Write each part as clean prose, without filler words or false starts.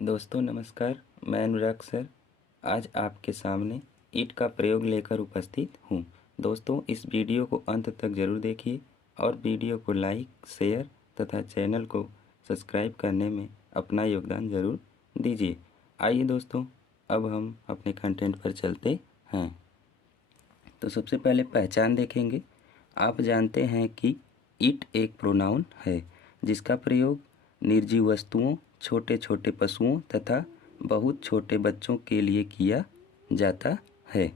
दोस्तों नमस्कार। मैं अनुराग सर आज आपके सामने ईट का प्रयोग लेकर उपस्थित हूँ। दोस्तों इस वीडियो को अंत तक ज़रूर देखिए और वीडियो को लाइक शेयर तथा चैनल को सब्सक्राइब करने में अपना योगदान ज़रूर दीजिए। आइए दोस्तों अब हम अपने कंटेंट पर चलते हैं। तो सबसे पहले पहचान देखेंगे। आप जानते हैं कि ईट एक प्रोनाउन है जिसका प्रयोग निर्जीव वस्तुओं, छोटे छोटे पशुओं तथा बहुत छोटे बच्चों के लिए किया जाता है।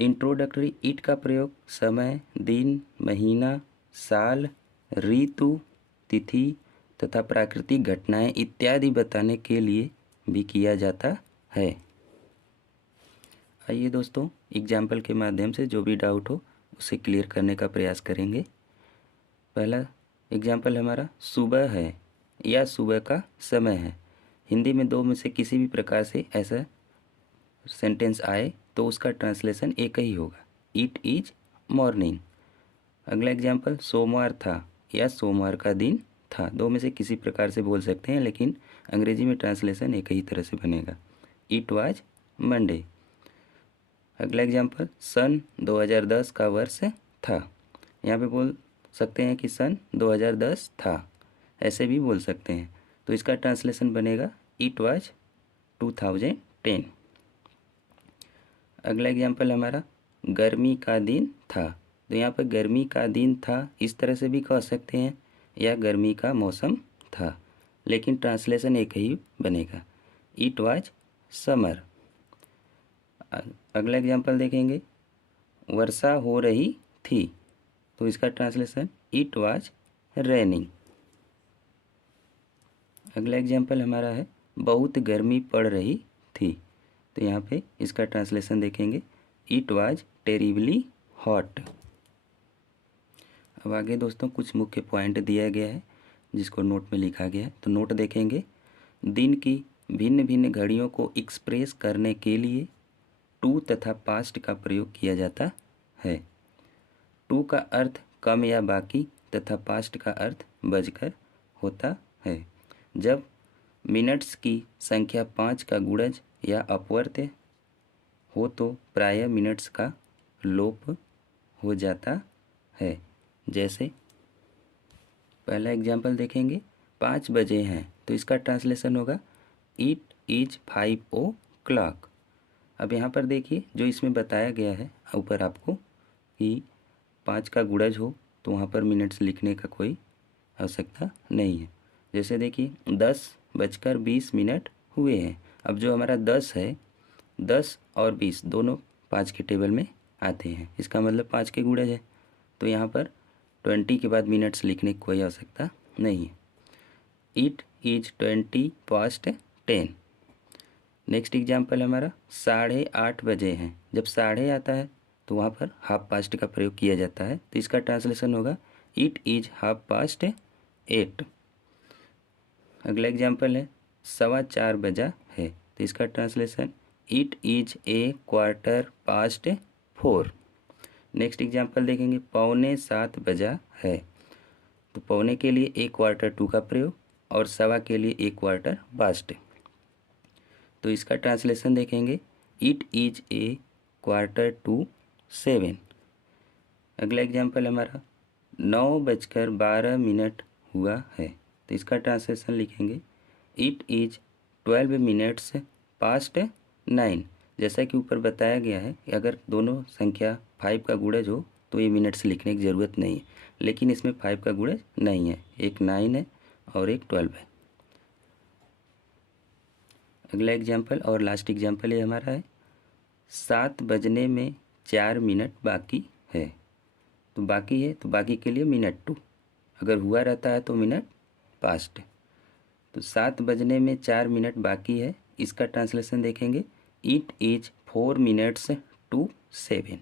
इंट्रोडक्टरी ईट का प्रयोग समय, दिन, महीना, साल, ऋतु, तिथि तथा प्राकृतिक घटनाएं इत्यादि बताने के लिए भी किया जाता है। आइए दोस्तों एग्जाम्पल के माध्यम से जो भी डाउट हो उसे क्लियर करने का प्रयास करेंगे। पहला एग्जाम्पल हमारा सुबह है या सुबह का समय है। हिंदी में दो में से किसी भी प्रकार से ऐसा सेंटेंस आए तो उसका ट्रांसलेशन एक ही होगा, इट इज मॉर्निंग। अगला एग्जाम्पल सोमवार था या सोमवार का दिन था। दो में से किसी प्रकार से बोल सकते हैं लेकिन अंग्रेजी में ट्रांसलेशन एक ही तरह से बनेगा, इट वाज मंडे। अगला एग्जाम्पल सन 2010 का वर्ष था। यहाँ पे बोल सकते हैं कि सन 2010 था, ऐसे भी बोल सकते हैं। तो इसका ट्रांसलेशन बनेगा इट वाज 2010। अगला एग्जाम्पल हमारा गर्मी का दिन था। तो यहाँ पर गर्मी का दिन था इस तरह से भी कह सकते हैं या गर्मी का मौसम था, लेकिन ट्रांसलेशन एक ही बनेगा, इट वाज समर। अगला एग्जाम्पल देखेंगे वर्षा हो रही थी। तो इसका ट्रांसलेशन इट वाज रेनिंग। अगला एग्जाम्पल हमारा है बहुत गर्मी पड़ रही थी। तो यहाँ पे इसका ट्रांसलेशन देखेंगे इट वाज टेरिबली हॉट। अब आगे दोस्तों कुछ मुख्य पॉइंट दिया गया है जिसको नोट में लिखा गया है। तो नोट देखेंगे, दिन की भिन्न भिन्न घड़ियों को एक्सप्रेस करने के लिए टू तथा पास्ट का प्रयोग किया जाता है। टू का अर्थ कम या बाकी तथा पास्ट का अर्थ बजकर होता है। जब मिनट्स की संख्या 5 का गुणज या अपवर्त्य हो तो प्रायः मिनट्स का लोप हो जाता है। जैसे पहला एग्जाम्पल देखेंगे 5 बजे हैं। तो इसका ट्रांसलेशन होगा इट इज 5 o'clock। अब यहाँ पर देखिए जो इसमें बताया गया है ऊपर आपको कि 5 का गुणज हो तो वहाँ पर मिनट्स लिखने का कोई आवश्यकता नहीं है। जैसे देखिए 10:20 हुए हैं। अब जो हमारा 10 है, 10 और 20 दोनों 5 के टेबल में आते हैं, इसका मतलब 5 के गुणज है। तो यहाँ पर 20 के बाद मिनट्स लिखने की कोई आवश्यकता नहीं है। It is 20:10। नेक्स्ट एग्जाम्पल हमारा 8:30 बजे हैं। जब साढ़े आता है तो वहाँ पर हाफ पास्ट का प्रयोग किया जाता है। तो इसका ट्रांसलेशन होगा इट इज 8:30। अगला एग्जाम्पल है 4:15 बजा है। तो इसका translation it is 4:15। Next example देखेंगे 6:45 बजा है। तो पौने के लिए 1/4 का प्रयोग और सवा के लिए 1/4 तो इसका ट्रांसलेशन देखेंगे इट इज 6:45। अगला एग्जाम्पल हमारा 9:12 हुआ है। तो इसका ट्रांसलेशन लिखेंगे इट इज 12 minutes past 9। जैसा कि ऊपर बताया गया है कि अगर दोनों संख्या 5 का गुणज हो तो ये मिनट्स लिखने की ज़रूरत नहीं है, लेकिन इसमें 5 का गुणज नहीं है, एक 9 है और एक 12 है। अगला एग्जाम्पल और लास्ट एग्जाम्पल ये हमारा है 7 बजने में 4 मिनट बाकी है। तो बाकी है तो बाकी के लिए मिनट 2, अगर हुआ रहता है तो मिनट पास्ट। तो 7 बजने में 4 मिनट बाकी है, इसका ट्रांसलेशन देखेंगे इट इज 4 minutes to 7।